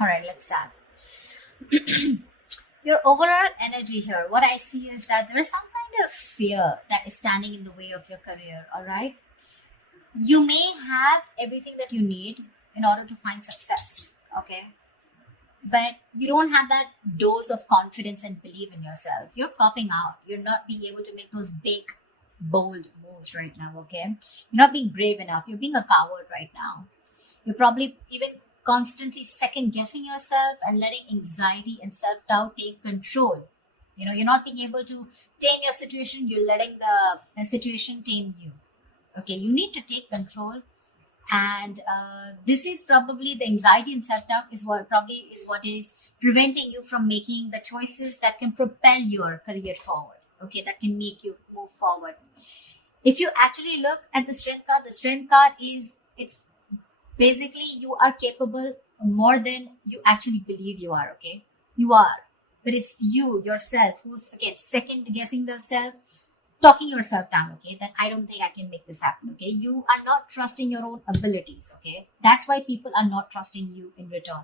All right, let's start. Your overall energy here, what I see is that there is some kind of fear that is standing in the way of your career. All right. You may have everything that you need in order to find success. Okay. But you don't have that dose of confidence and belief in yourself. You're popping out. You're not being able to make those big, bold moves right now. Okay. You're not being brave enough. You're being a coward right now. You're probably even constantly second guessing yourself and letting anxiety and self-doubt take control. You're not being able to tame your situation. You're letting the situation tame you. Okay, you need to take control, and this is probably the anxiety and self-doubt is what is preventing you from making the choices that can propel your career forward. Okay, that can make you move forward. If you actually look at the strength card is, it's basically you are capable more than you actually believe you are. Okay, you are, but it's you yourself who's again second guessing the self, talking yourself down. Okay, that I don't think I can make this happen. Okay, you are not trusting your own abilities. Okay, that's why people are not trusting you in return.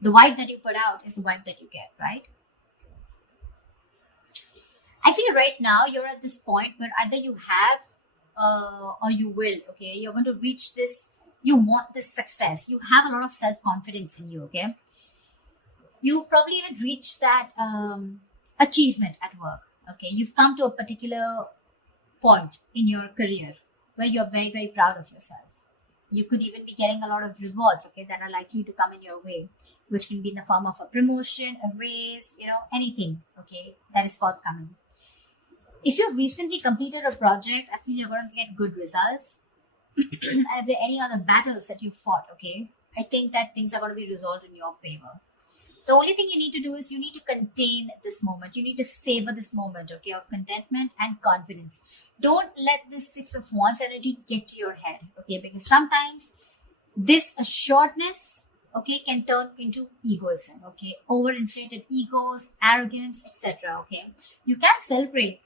The vibe that you put out is the vibe that you get, right? I feel right now you're at this point where either you have or you will. Okay, you're going to reach this. You want this success. You have a lot of self-confidence in you. Okay, you've probably even reached that achievement at work. Okay, you've come to a particular point in your career where you're very, very proud of yourself. You could even be getting a lot of rewards, okay, that are likely to come in your way, which can be in the form of a promotion, a raise, anything, okay, that is forthcoming. If you've recently completed a project, I feel you're going to get good results. And if there are any other battles that you fought, okay, I think that things are going to be resolved in your favor. The only thing you need to do is you need to contain this moment. You need to savor this moment, okay, of contentment and confidence. Don't let this Six of Wands energy get to your head, okay, because sometimes this assuredness, okay, can turn into egoism, okay, overinflated egos, arrogance, etc., okay. You can celebrate,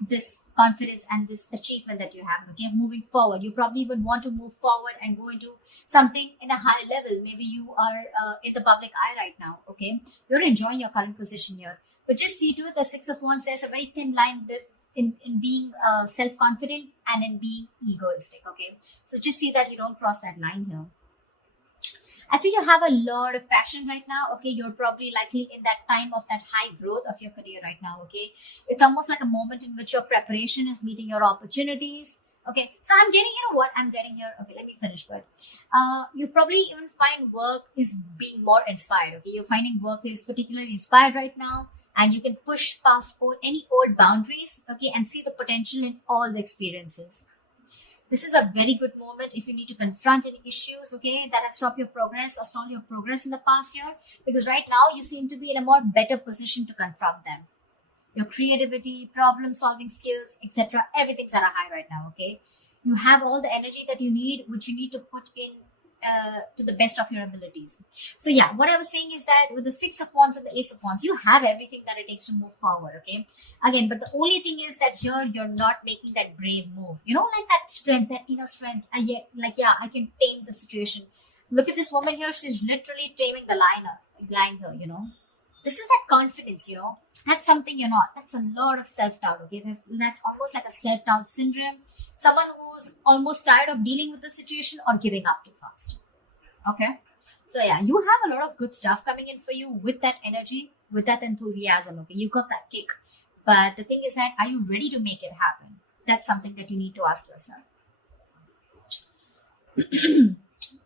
this confidence and this achievement that you have, okay, moving forward. You probably would want to move forward and go into something in a higher level. Maybe you are in the public eye right now, okay, you're enjoying your current position here, but just see to it, the Six of Wands, there's a very thin line in being self-confident and in being egoistic, okay, so just see that you don't cross that line here. I feel you have a lot of passion right now. Okay, you're probably likely in that time of that high growth of your career right now. Okay, it's almost like a moment in which your preparation is meeting your opportunities. Okay, so I'm getting, what I'm getting here. Okay, let me finish. But you probably even find work is being more inspired. Okay, you're finding work is particularly inspired right now, and you can push past any old boundaries. Okay, and see the potential in all the experiences. This is a very good moment if you need to confront any issues, okay, that have stopped your progress or stalled your progress in the past year, because right now you seem to be in a more better position to confront them. Your creativity, problem solving skills, etc., everything's at a high right now, okay. You have all the energy that you need, which you need to put in to the best of your abilities. So yeah, what I was saying is that with the Six of Wands and the Ace of Wands, you have everything that it takes to move forward, okay. Again, but the only thing is that here you're not making that brave move, like that strength, that inner strength, and yet I can tame the situation. Look at this woman here, she's literally taming the line here. This is that confidence, that's something you're not. That's a lot of self-doubt, okay. That's almost like a self-doubt syndrome. Someone who's almost tired of dealing with the situation or giving up too fast, okay. So yeah, you have a lot of good stuff coming in for you with that energy, with that enthusiasm, okay. You got that kick, but the thing is that, are you ready to make it happen? That's something that you need to ask yourself.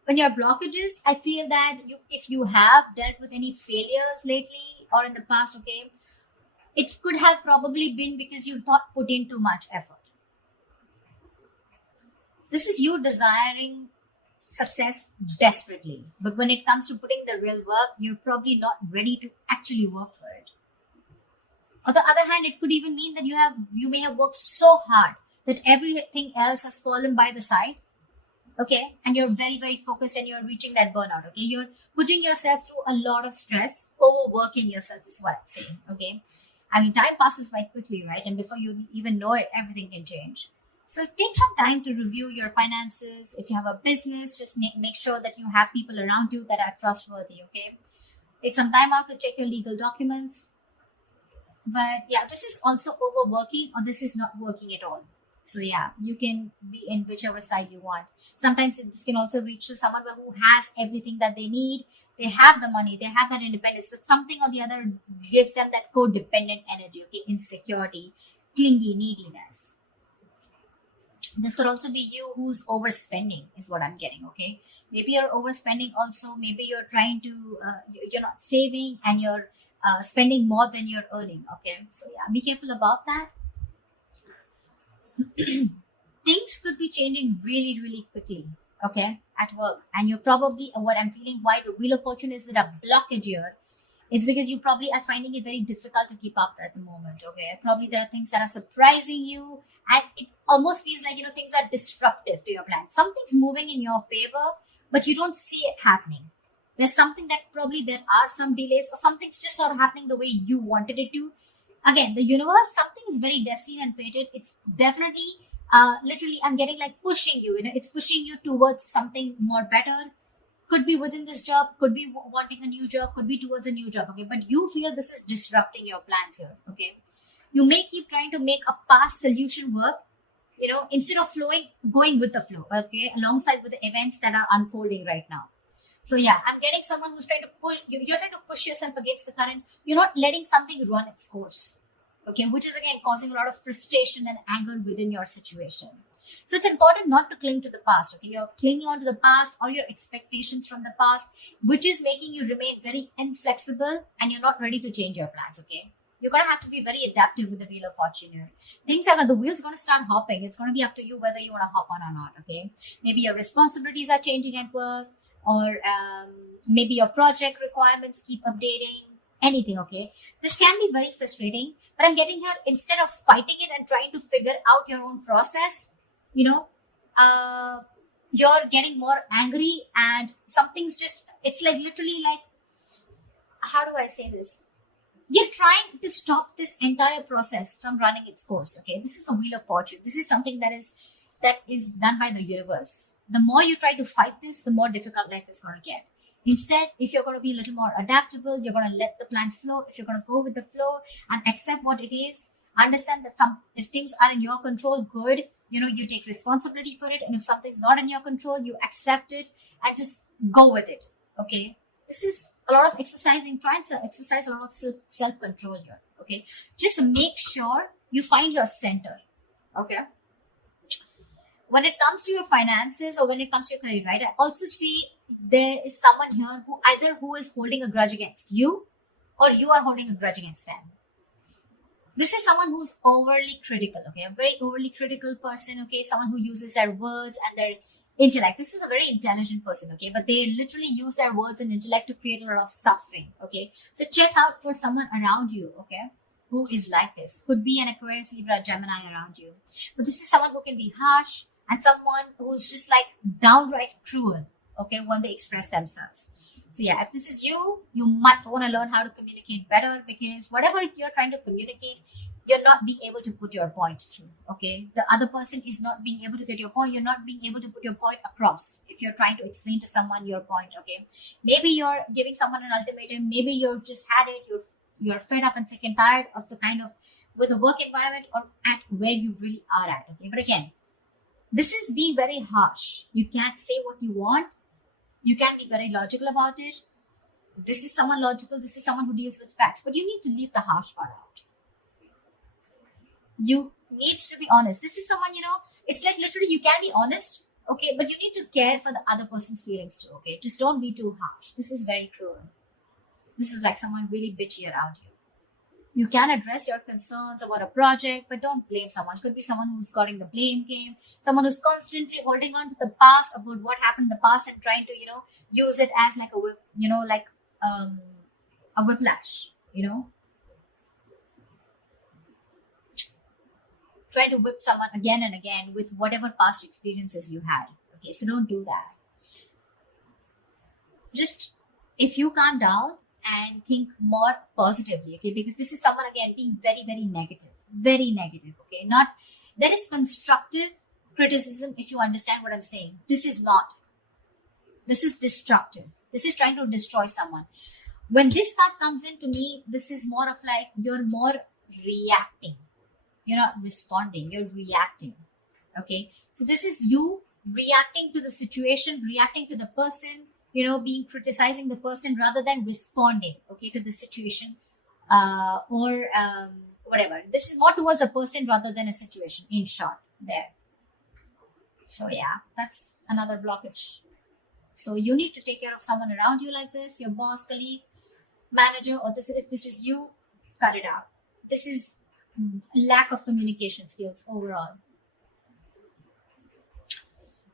When your blockages, I feel that if you have dealt with any failures lately or in the past, okay, it could have probably been because you thought put in too much effort. This is you desiring success desperately, but when it comes to putting the real work, you're probably not ready to actually work for it. On the other hand, it could even mean that you may have worked so hard that everything else has fallen by the side. Okay, and you're very, very focused and you're reaching that burnout. Okay, you're putting yourself through a lot of stress, overworking yourself is what I'm saying. Okay, I mean, time passes by quickly, right? And before you even know it, everything can change. So take some time to review your finances. If you have a business, just make sure that you have people around you that are trustworthy, okay? Take some time out to check your legal documents. But yeah, this is also overworking, or this is not working at all. So yeah, you can be in whichever side you want. Sometimes this can also reach to someone who has everything that they need. They have the money, they have that independence, but something or the other gives them that codependent energy, okay? Insecurity, clingy, neediness. This could also be you who's overspending, is what I'm getting, okay? Maybe you're overspending also. Maybe you're trying to, you're not saving and you're spending more than you're earning, okay? So yeah, be careful about that. Things could be changing really, really quickly, okay, at work. And you're probably, what I'm feeling, why the Wheel of Fortune is there a blockage here, it's because you probably are finding it very difficult to keep up at the moment, okay? Probably there are things that are surprising you, and it almost feels like, things are disruptive to your plan. Something's moving in your favor, but you don't see it happening. There's something that probably there are some delays, or something's just not happening the way you wanted it to. Again, the universe, something is very destined and fated. It's definitely, literally, I'm getting like pushing you, it's pushing you towards something more better. Could be within this job, could be wanting a new job, could be towards a new job, okay? But you feel this is disrupting your plans here, okay? You may keep trying to make a past solution work, instead of going with the flow, okay? Alongside with the events that are unfolding right now. So yeah, I'm getting someone who's trying to pull, you're trying to push yourself against the current. You're not letting something run its course, okay? Which is again causing a lot of frustration and anger within your situation. So it's important not to cling to the past, okay? You're clinging on to the past or your expectations from the past, which is making you remain very inflexible and you're not ready to change your plans, okay? You're going to have to be very adaptive with the Wheel of Fortune here. The wheel's going to start hopping. It's going to be up to you whether you want to hop on or not, okay? Maybe your responsibilities are changing at work, or maybe your project requirements keep updating, anything, okay? This can be very frustrating, but I'm getting here, instead of fighting it and trying to figure out your own process, you're getting more angry, and something's just, it's like literally like, how do I say this? You're trying to stop this entire process from running its course, okay? This is the Wheel of Fortune. This is something that is done by the universe. The more you try to fight this, the more difficult life is going to get. Instead, if you're going to be a little more adaptable, you're going to let the plans flow. If you're going to go with the flow and accept what it is, understand that if things are in your control, good, you take responsibility for it. And if something's not in your control, you accept it and just go with it, okay? This is a lot of exercising, trying to exercise a lot of self-control here, okay? Just make sure you find your center, okay? When it comes to your finances or when it comes to your career, right, I also see there is someone here who is holding a grudge against you, or you are holding a grudge against them. This is someone who's overly critical, okay? A very overly critical person, okay? Someone who uses their words and their intellect. This is a very intelligent person, okay? But they literally use their words and intellect to create a lot of suffering, okay? So check out for someone around you, okay, who is like this. Could be an Aquarius, Libra, Gemini around you. But this is someone who can be harsh and someone who's just like downright cruel, okay, when they express themselves. So yeah, if this is you, you might want to learn how to communicate better, because whatever you're trying to communicate, you're not being able to put your point through, okay? The other person is not being able to get your point. You're not being able to put your point across if you're trying to explain to someone your point, okay? Maybe you're giving someone an ultimatum. Maybe you've just had it. You're fed up and sick and tired of the kind of, with the work environment or at where you really are at, okay? But again, this is being very harsh. You can't say what you want. You can be very logical about it. This is someone logical. This is someone who deals with facts. But you need to leave the harsh part out. You need to be honest. This is someone, it's like literally you can be honest, okay? But you need to care for the other person's feelings too, okay? Just don't be too harsh. This is very cruel. This is like someone really bitchy around you. You can address your concerns about a project, but don't blame someone. Could be someone who's got in the blame game, someone who's constantly holding on to the past about what happened in the past and trying to, use it as like a whip, a whiplash, Try to whip someone again and again with whatever past experiences you had. Okay, so don't do that. Just, if you calm down and think more positively, okay, because this is someone again being very, very negative, okay? Not, There is constructive criticism, if you understand what I'm saying. This is not. This is destructive. This is trying to destroy someone. When this card comes in, to me, this is more of like you're more reacting. You're not responding. You're reacting. Okay. So this is you reacting to the situation, reacting to the person, being criticizing the person rather than responding, okay, to the situation or whatever. This is more towards a person rather than a situation, in short, there. So yeah, that's another blockage. So you need to take care of someone around you like this, your boss, colleague, manager, or if this is you, cut it out. This is lack of communication skills overall.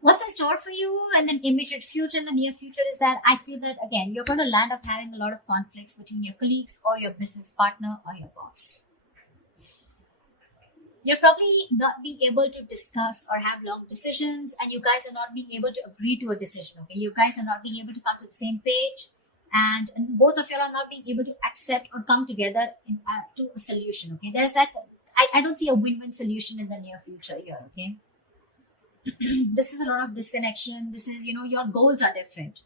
What's in store for you and then immediate future, in the near future, is that I feel that, again, you're going to land up having a lot of conflicts between your colleagues or your business partner or your boss. You're probably not being able to discuss or have long decisions, and you guys are not being able to agree to a decision, okay? You guys are not being able to come to the same page, and both of you are not being able to accept or come together to a solution, okay? There's that, I don't see a win-win solution in the near future here, okay? This is a lot of disconnection. This is, your goals are different.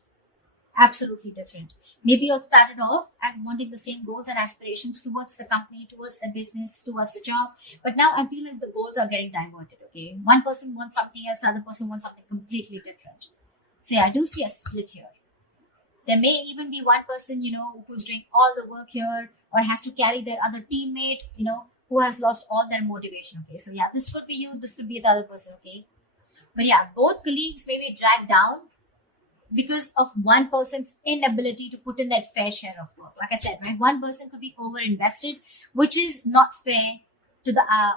Absolutely different. Maybe you started off as wanting the same goals and aspirations towards the company, towards the business, towards the job. But now I feel like the goals are getting diverted, okay? One person wants something else, the other person wants something completely different. So yeah, I do see a split here. There may even be one person, who's doing all the work here or has to carry their other teammate, who has lost all their motivation, okay? So yeah, this could be you, this could be the other person, okay? But yeah, both colleagues may be dragged down because of one person's inability to put in their fair share of work. Like I said, right? One person could be over-invested, which is not fair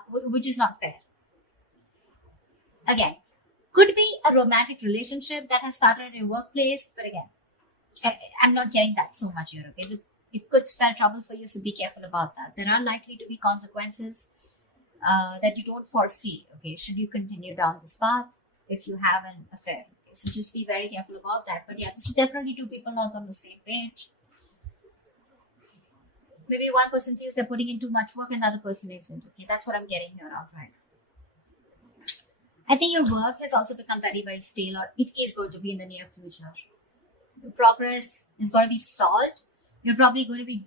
which is not fair. Again, could be a romantic relationship that has started in a workplace, but again, I'm not getting that so much here, okay? It could spell trouble for you, so be careful about that. There are likely to be consequences that you don't foresee, okay, should you continue down this path if you have an affair. Okay? So just be very careful about that. But yeah, this is definitely two people not on the same page. Maybe one person feels they're putting in too much work and the other person isn't. Okay, that's what I'm getting here outright. I think your work has also become very, very stale, or it is going to be in the near future. Your progress is going to be stalled. You're probably going to be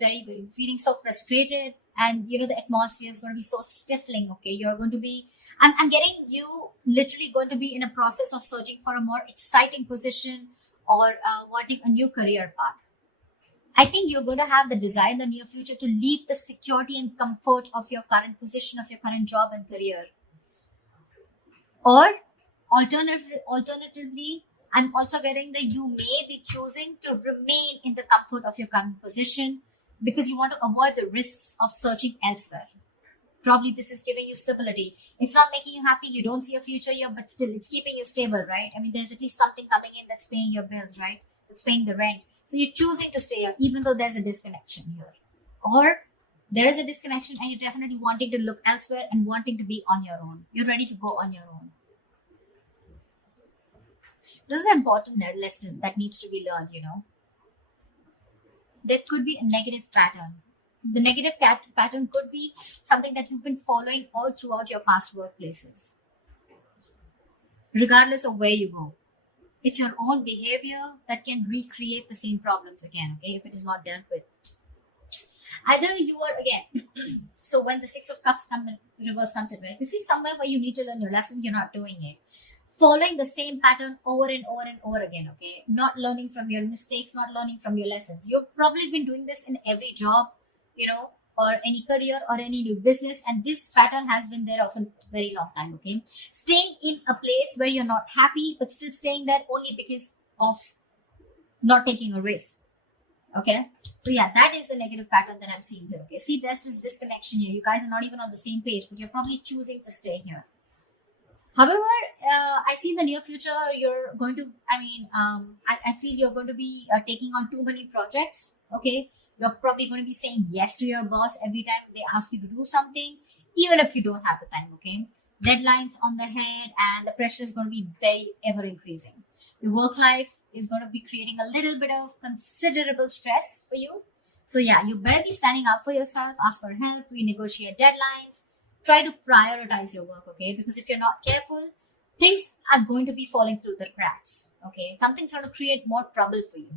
feeling so frustrated, and the atmosphere is going to be so stifling. Okay, you're going to be, I'm getting you literally going to be in a process of searching for a more exciting position or wanting a new career path. I think you're going to have the desire in the near future to leave the security and comfort of your current position, of your current job and career. Or alternatively, I'm also getting that you may be choosing to remain in the comfort of your current position because you want to avoid the risks of searching elsewhere. Probably this is giving you stability. It's not making you happy. You don't see a future here, but still it's keeping you stable, right? I mean, there's at least something coming in that's paying your bills, right? That's paying the rent. So you're choosing to stay here, even though there's a disconnection here. Or there is a disconnection and you're definitely wanting to look elsewhere and wanting to be on your own. You're ready to go on your own. This is an important lesson that needs to be learned, There could be a negative pattern. The negative pattern could be something that you've been following all throughout your past workplaces. Regardless of where you go. It's your own behavior that can recreate the same problems again, okay, if it is not dealt with. Either you are, again, so when the Six of Cups reverse comes in, right? This is somewhere where you need to learn your lessons, you're not doing it. Following the same pattern over and over and over again, okay? Not learning from your mistakes, not learning from your lessons. You've probably been doing this in every job, or any career or any new business, and this pattern has been there for a very long time, okay? Staying in a place where you're not happy, but still staying there only because of not taking a risk, okay? So yeah, that is the negative pattern that I'm seeing here, okay? See, there's this disconnection here. You guys are not even on the same page, but you're probably choosing to stay here. However, I see in the near future, you're going to, I feel you're going to be taking on too many projects, okay? You're probably going to be saying yes to your boss every time they ask you to do something, even if you don't have the time, okay? Deadlines on the head, and the pressure is going to be very ever increasing. Your work life is going to be creating a little bit of considerable stress for you. So yeah, you better be standing up for yourself, ask for help, renegotiate deadlines, try to prioritize your work, okay? Because if you're not careful, things are going to be falling through the cracks, okay? Something's going to create more trouble for you.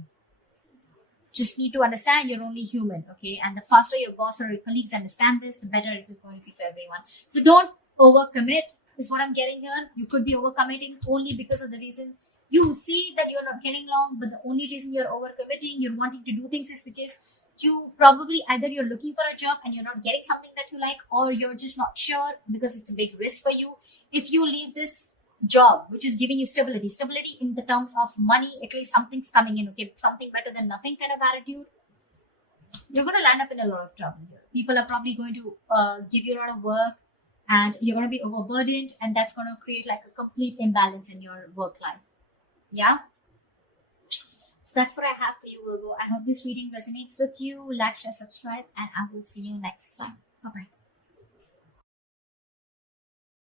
Just need to understand you're only human, okay? And the faster your boss or your colleagues understand this, the better it is going to be for everyone. So don't overcommit, is what I'm getting here. You could be overcommitting only because of the reason you see that you're not getting along, but the only reason you're overcommitting, you're wanting to do things, is because you probably either you're looking for a job and you're not getting something that you like, or you're just not sure because it's a big risk for you. If you leave this job which is giving you stability in the terms of money, at least something's coming in, okay, something better than nothing kind of attitude, you're going to land up in a lot of trouble here. People are probably going to give you a lot of work and you're going to be overburdened, and that's going to create like a complete imbalance in your work life. Yeah, so that's what I have for you, Virgo. I hope this reading resonates with you. Like, share, subscribe, and I will see you next time. Bye bye.